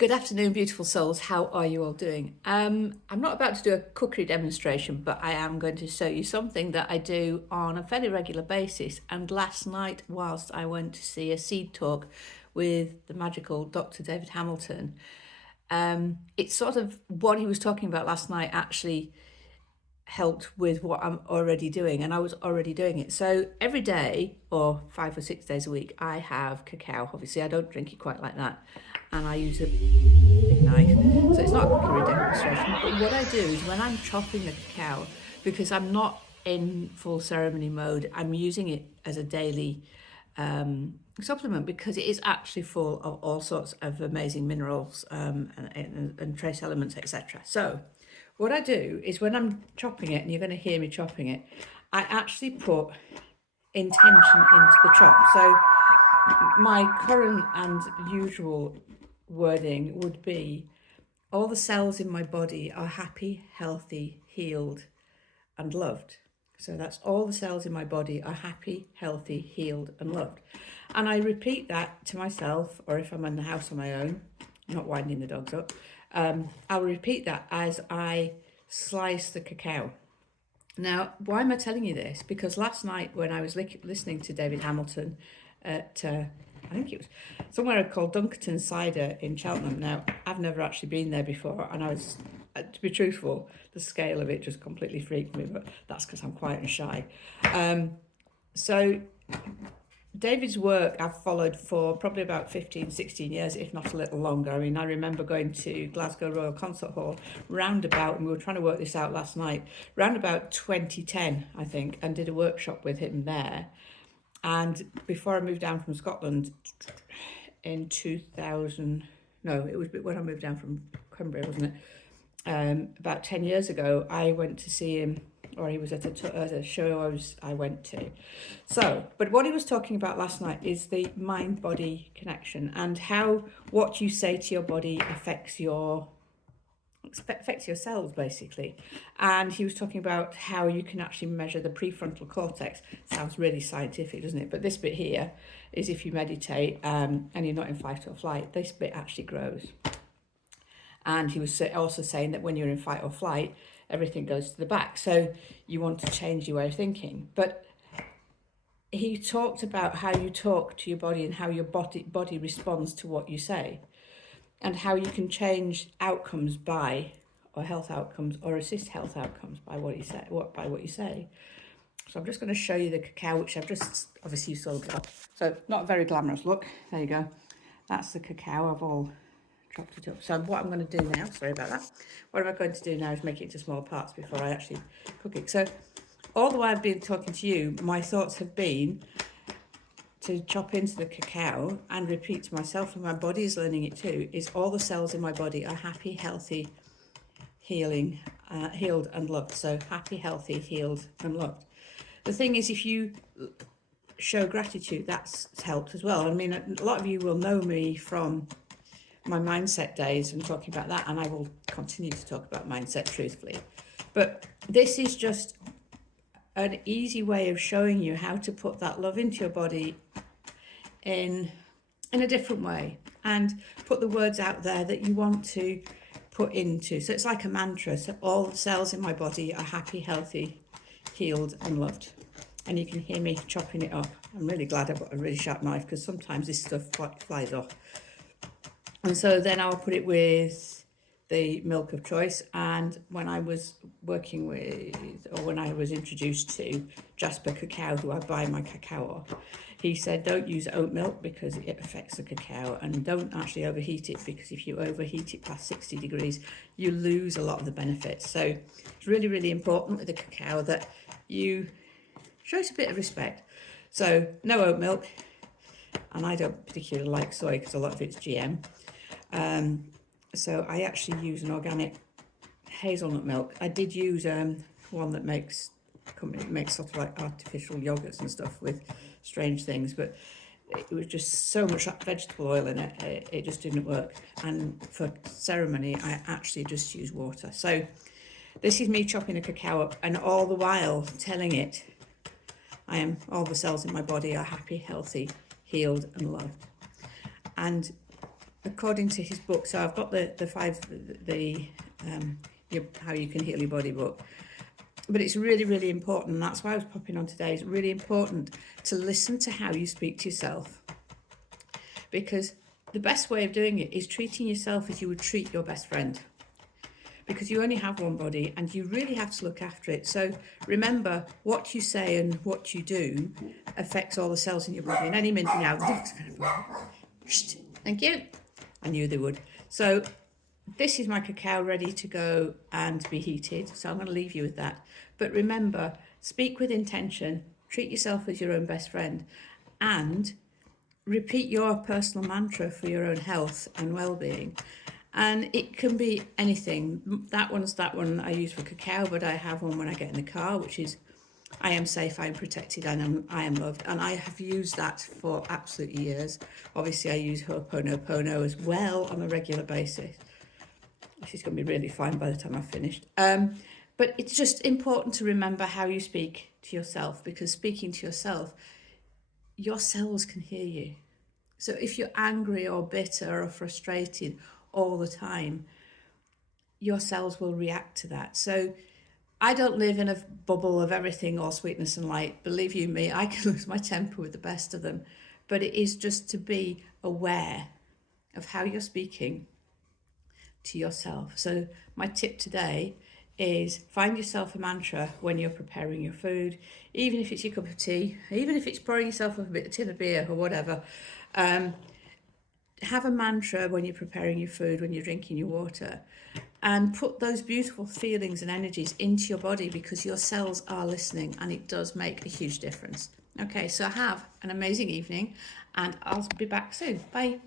Good afternoon, beautiful souls. How are you all doing? I'm not about to do a cookery demonstration, but I am going to show you something that I do on a fairly regular basis. And last night, whilst I went to see a seed talk with the magical Dr. David Hamilton, it's sort of what he was talking about last night actually helped with what I'm already doing, and I was already doing it. So every day, or 5 or 6 days a week, I have cacao. Obviously I don't drink it quite like that, and I use a big knife, so it's not a cookery demonstration. But what I do is when I'm chopping the cacao, because I'm not in full ceremony mode, I'm using it as a daily supplement, because it is actually full of all sorts of amazing minerals and trace elements, etc. So what I do is when I'm chopping it, and you're going to hear me chopping it, I actually put intention into the chop. So my current and usual wording would be, all the cells in my body are happy, healthy, healed, and loved. So that's all the cells in my body are happy, healthy, healed, and loved. And I repeat that to myself, or if I'm in the house on my own, not winding the dogs up, I'll repeat that as I slice the cacao. Now, why am I telling you this? Because last night when I was listening to David Hamilton at, I think it was somewhere called Dunkerton Cider in Cheltenham. Now, I've never actually been there before, and I was, to be truthful, the scale of it just completely freaked me, but that's because I'm quiet and shy. So David's work I've followed for probably about 15, 16 years, if not a little longer. I mean, I remember going to Glasgow Royal Concert Hall roundabout, and we were trying to work this out last night, roundabout 2010, I think, and did a workshop with him there. And before I moved down from Scotland in 2000, no, it was when I moved down from Cumbria, wasn't it? About 10 years ago, I went to see him, or he was at a show I went to. So, but what he was talking about last night is the mind-body connection, and how what you say to your body affects your cells, basically. And he was talking about how you can actually measure the prefrontal cortex. Sounds really scientific, doesn't it? But this bit here is, if you meditate and you're not in fight or flight, this bit actually grows. And he was also saying that when you're in fight or flight, everything goes to the back. So you want to change your way of thinking. But he talked about how you talk to your body and how your body responds to what you say, and how you can change outcomes or health outcomes, or assist health outcomes by what you say. So I'm just going to show you the cacao, which I've just, obviously you saw the top. So not a very glamorous look. There you go. That's the cacao. I've all chopped it up. So what I'm going to do now, sorry about that. What am I going to do now is make it into small parts before I actually cook it. So all the way I've been talking to you, my thoughts have been to chop into the cacao and repeat to myself, and my body is learning it too, is all the cells in my body are happy, healthy, healed and loved. So happy, healthy, healed and loved. The thing is, if you show gratitude, that's helped as well. I mean, a lot of you will know me from my mindset days and talking about that, and I will continue to talk about mindset truthfully. But this is just an easy way of showing you how to put that love into your body in a different way, and put the words out there that you want to put into. So it's like a mantra. So all the cells in my body are happy, healthy, healed and loved. And you can hear me chopping it up. I'm really glad I've got a really sharp knife, because sometimes this stuff flies off. And so then I'll put it with the milk of choice. And when I was working with, or when I was introduced to Jasper Cacao, who I buy my cacao off, he said, don't use oat milk because it affects the cacao, and don't actually overheat it, because if you overheat it past 60 degrees, you lose a lot of the benefits. So it's really, really important with the cacao that you show it a bit of respect. So no oat milk, and I don't particularly like soy because a lot of it's GM. So I actually use an organic hazelnut milk. I did use one that makes sort of like artificial yogurts and stuff with strange things, but it was just so much vegetable oil in it, it just didn't work. And for ceremony, I actually just use water. So this is me chopping the cacao up, and all the while telling it, all the cells in my body are happy, healthy, healed and loved. And according to his book, so I've got the how you can heal your body book, but it's really, really important, and that's why I was popping on today. It's really important to listen to how you speak to yourself, because the best way of doing it is treating yourself as you would treat your best friend, because you only have one body and you really have to look after it. So remember, what you say and what you do affects all the cells in your body, and any minute now the dog's going to thank you. I knew they would. So this is my cacao ready to go and be heated, so I'm going to leave you with that. But remember, speak with intention, treat yourself as your own best friend, and repeat your personal mantra for your own health and well-being. And it can be anything. That one I use for cacao, but I have one when I get in the car, which is, I am safe, I am protected, and I am loved. And I have used that for absolutely years. Obviously, I use Ho'oponopono as well on a regular basis. This is going to be really fine by the time I've finished. But it's just important to remember how you speak to yourself, because speaking to yourself, your cells can hear you. So if you're angry or bitter or frustrated all the time, your cells will react to that. So I don't live in a bubble of everything all sweetness and light. Believe you me, I can lose my temper with the best of them. But it is just to be aware of how you're speaking to yourself. So my tip today is find yourself a mantra when you're preparing your food, even if it's your cup of tea, even if it's pouring yourself a tin of beer or whatever. Have a mantra when you're preparing your food, when you're drinking your water, and put those beautiful feelings and energies into your body, because your cells are listening, and it does make a huge difference. Okay, so have an amazing evening, and I'll be back soon. Bye.